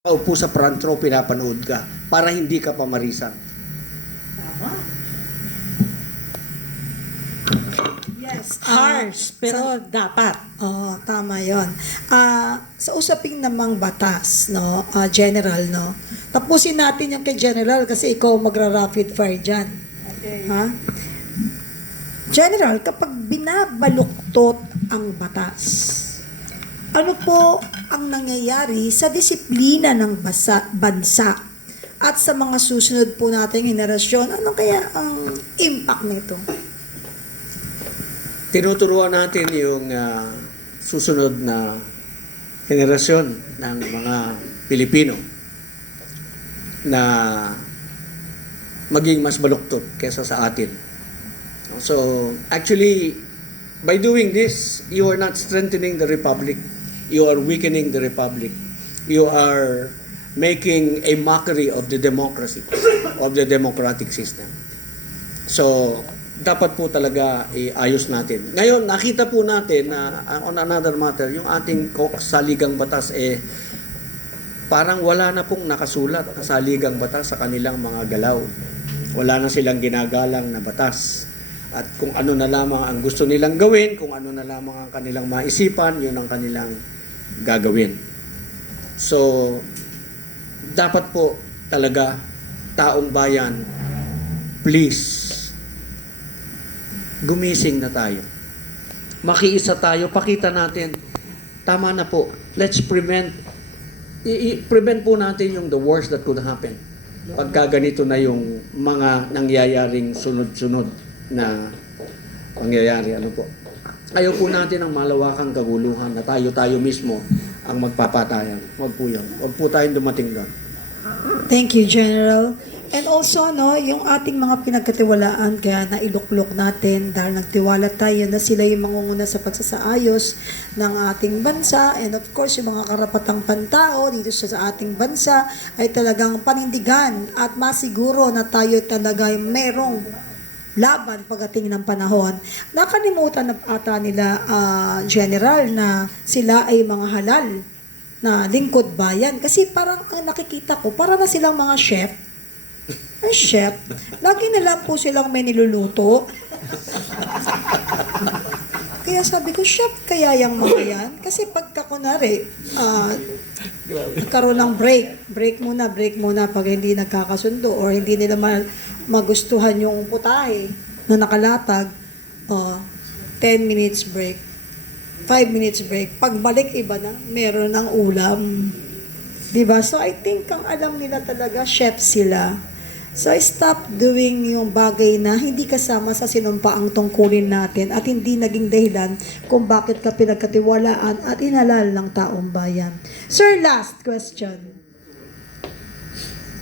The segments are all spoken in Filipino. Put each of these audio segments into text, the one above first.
Upo sa front row, pinapanood ka para hindi ka pamarisan. Tama. Yes. Harsh, pero dapat. Oo, tama yon. Sa usaping namang batas, no, General, no, tapusin natin yung kay General kasi ikaw magra-rapid fire dyan. Okay. Ha? General, kapag binabaluktot ang batas, ano po ang nangyayari sa disiplina ng bansa at sa mga susunod po nating henerasyon? Ano kaya ang impact nito? Tinuturuan natin yung susunod na henerasyon ng mga Pilipino na maging mas baluktot kesa sa atin. So, actually, by doing this, you are not strengthening the Republic. You are weakening the Republic. You are making a mockery of the democracy, of the democratic system. So, dapat po talaga iayos natin. Ngayon, nakita po natin na on another matter, yung ating saligang batas parang wala na pong nakasulat na saligang batas sa kanilang mga galaw. Wala na silang ginagalang na batas. At kung ano na lamang ang gusto nilang gawin, kung ano na lamang ang kanilang maisipan, yun ang kanilang gagawin. So, dapat po talaga, taong bayan, please, gumising na tayo. Makiisa tayo, pakita natin, tama na po, let's prevent po natin yung the worst that could happen. Pagka ganito na yung mga nangyayaring sunod-sunod na pangyayari, ano po. Ayaw po natin ang malawakang kaguluhan na tayo mismo ang magpapatayan. Huwag po yun. Huwag po tayong dumating doon. Thank you, General. And also, no, yung ating mga pinagkatiwalaan kaya nailuklok natin dahil nagtiwala tayo na sila yung mangunguna sa pagsasaayos ng ating bansa, and of course, yung mga karapatang pantao dito sa ating bansa ay talagang panindigan at masiguro na tayo talaga ay merong laban pagdating ng panahon. Nakalimutan na ata nila, General, na sila ay mga halal na lingkod bayan. Kasi parang ang nakikita ko, para na silang mga chef. Ay, chef. Lagi na lang po silang may niluluto. Kaya sabi ko, chef kaya yung mga yan? Kasi pagka kunwari, nagkaroon ng break muna pag hindi nagkakasundo or hindi nila magustuhan yung putahe na nakalatag, 10 minutes break, 5 minutes break. Pagbalik, iba na, meron ng ulam. Diba? So, I think ang alam nila talaga, chef sila. So, stop doing yung bagay na hindi kasama sa sinumpaang tungkulin natin at hindi naging dahilan kung bakit ka pinagkatiwalaan at inalal ng taong bayan. Sir, last question.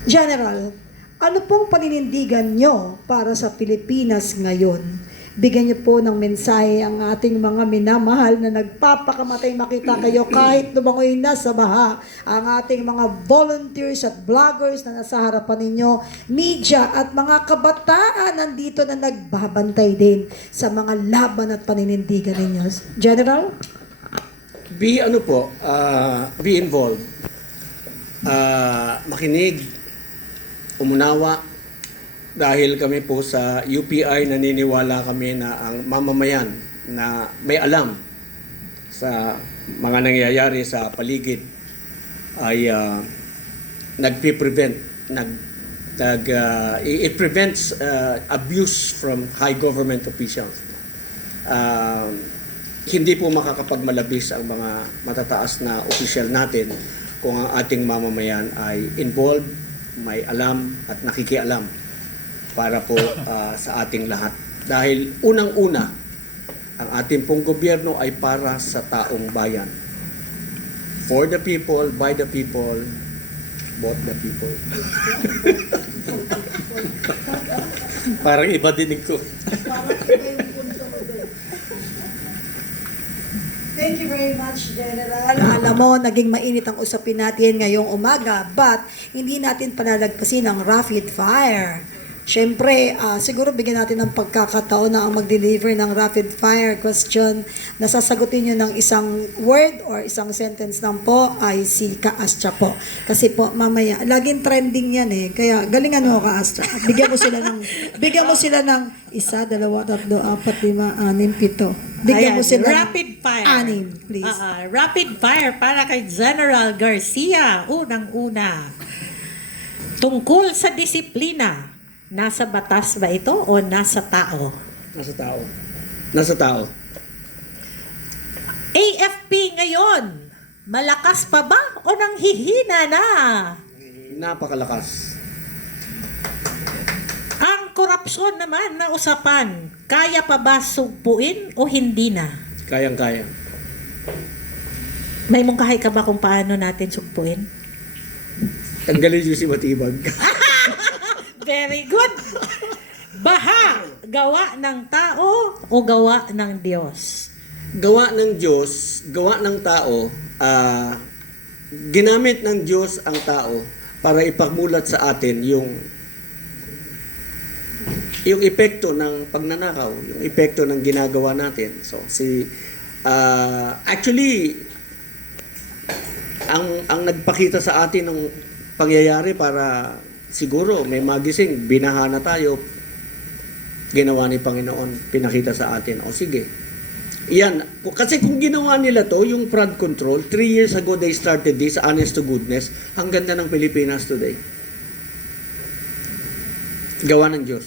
General, ano pong paninindigan nyo para sa Pilipinas ngayon? Bigyan niyo po ng mensahe ang ating mga minamahal na nagpapakamatay makita kayo kahit lumangoy na sa baha. Ang ating mga volunteers at vloggers na nasa harapan ninyo, media at mga kabataan nandito na nagbabantay din sa mga laban at paninindigan ninyo. General? Be involved. Makinig, umunawa. Dahil kami po sa UPI, naniniwala kami na ang mamamayan na may alam sa mga nangyayari sa paligid ay it prevents abuse from high government officials. Hindi po makakapagmalabis ang mga matataas na opisyal natin kung ang ating mamamayan ay involved, may alam at nakikialam para po sa ating lahat. Dahil unang-una, ang ating pong gobyerno ay para sa taong bayan. For the people, by the people, both the people. Parang iba dinig ko. Thank you very much, General. Alam mo, naging mainit ang usapin natin ngayong umaga, but hindi natin palalagpasin ang rapid fire. Siyempre, siguro bigyan natin ng pagkakataon na ang mag-deliver ng rapid fire question na sasagutin nyo ng isang word or isang sentence lang po ay si Ka-Astra po. Kasi po, mamaya, laging trending yan eh. Kaya galingan mo, Ka-Astra. Bigyan mo sila ng 1, 2, 3, 4, 5, 6, 7. Bigyan mo Ayan, sila rapid fire. 6, please. Rapid fire para kay General Garcia. Unang-una. Tungkol sa disiplina, nasa batas ba ito o nasa tao? Nasa tao. Nasa tao. AFP ngayon, malakas pa ba o nanghihina na? Napakalakas. Ang korupsyon naman na usapan, kaya pa ba sugpuin o hindi na? Kayang-kaya. May mungkahi ka ba kung paano natin sugpuin? Tanggalin yung si Matibag. Very good. Baha, gawa ng tao o gawa ng Diyos? Gawa ng Diyos, gawa ng tao, ginamit ng Diyos ang tao para ipagmulat sa atin yung epekto ng pagnanakaw, yung epekto ng ginagawa natin. So actually ang nagpakita sa atin ng pangyayari para siguro may magising, binaha na tayo, ginawa ni Panginoon, pinakita sa atin, o sige. Yan. Kasi kung ginawa nila to, yung flood control, 3 years ago they started this, honest to goodness, ang ganda ng Pilipinas today. Gawa ng Diyos.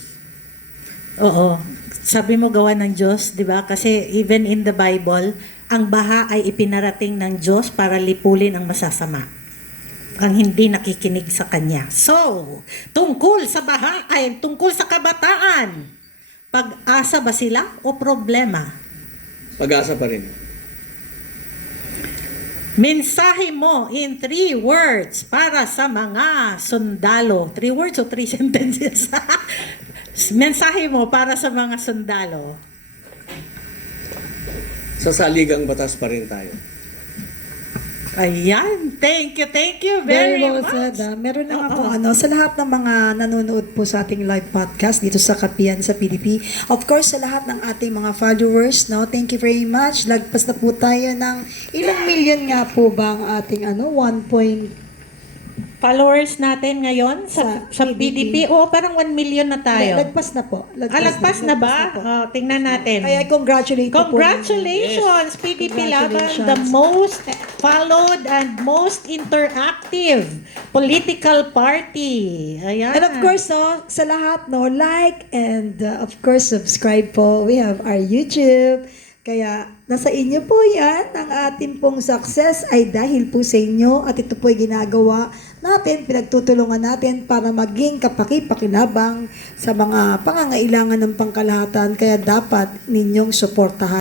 Oo. Sabi mo gawa ng Diyos, di ba? Kasi even in the Bible, ang baha ay ipinarating ng Diyos para lipulin ang masasama. Ang hindi nakikinig sa Kanya. So, tungkol sa baha, tungkol sa kabataan, pag-asa ba sila o problema? Pag-asa pa rin. Mensahe mo in 3 words para sa mga sundalo. 3 words o 3 sentences? Mensahe mo para sa mga sundalo. Sa saligang batas pa rin tayo. Ayan. Thank you very well much. said. Meron lang ako sa lahat ng mga nanonood po sa ating live podcast dito sa Kapiyan sa PDP. Of course, sa lahat ng ating mga followers, thank you very much. Lagpas na po tayo ng ilang million nga po ba ang ating 1 Followers natin ngayon sa PDP. Oo, parang 1 million na tayo. Lagpas na po. Lagpas na ba? Tingnan natin. Kaya Congratulations, PDP Laban, the most followed and most interactive political party. Ayan. And of course, sa lahat, like and of course, subscribe po. We have our YouTube. Kaya nasa inyo po yan. Ang ating pong success ay dahil po sa inyo at ito po ay ginagawa natin, pinagtutulungan natin para maging kapaki-pakinabang sa mga pangangailangan ng pangkalahatan. Kaya dapat ninyong suportahan.